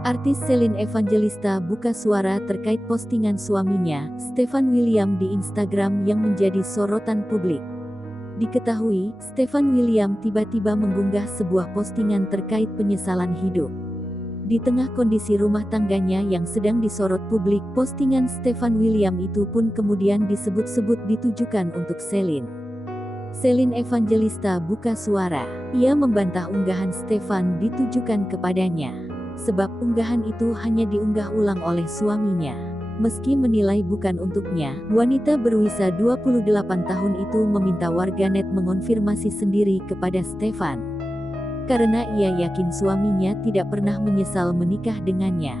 Artis Shelin Evangelista buka suara terkait postingan suaminya, Stefan William di Instagram yang menjadi sorotan publik. Diketahui, Stefan William tiba-tiba mengunggah sebuah postingan terkait penyesalan hidup. Di tengah kondisi rumah tangganya yang sedang disorot publik, postingan Stefan William itu pun kemudian disebut-sebut ditujukan untuk Shelin. Shelin Evangelista buka suara. Ia membantah unggahan Stefan ditujukan kepadanya. Sebab unggahan itu hanya diunggah ulang oleh suaminya. Meski menilai bukan untuknya, wanita berusia 28 tahun itu meminta warganet mengonfirmasi sendiri kepada Stefan. Karena ia yakin suaminya tidak pernah menyesal menikah dengannya.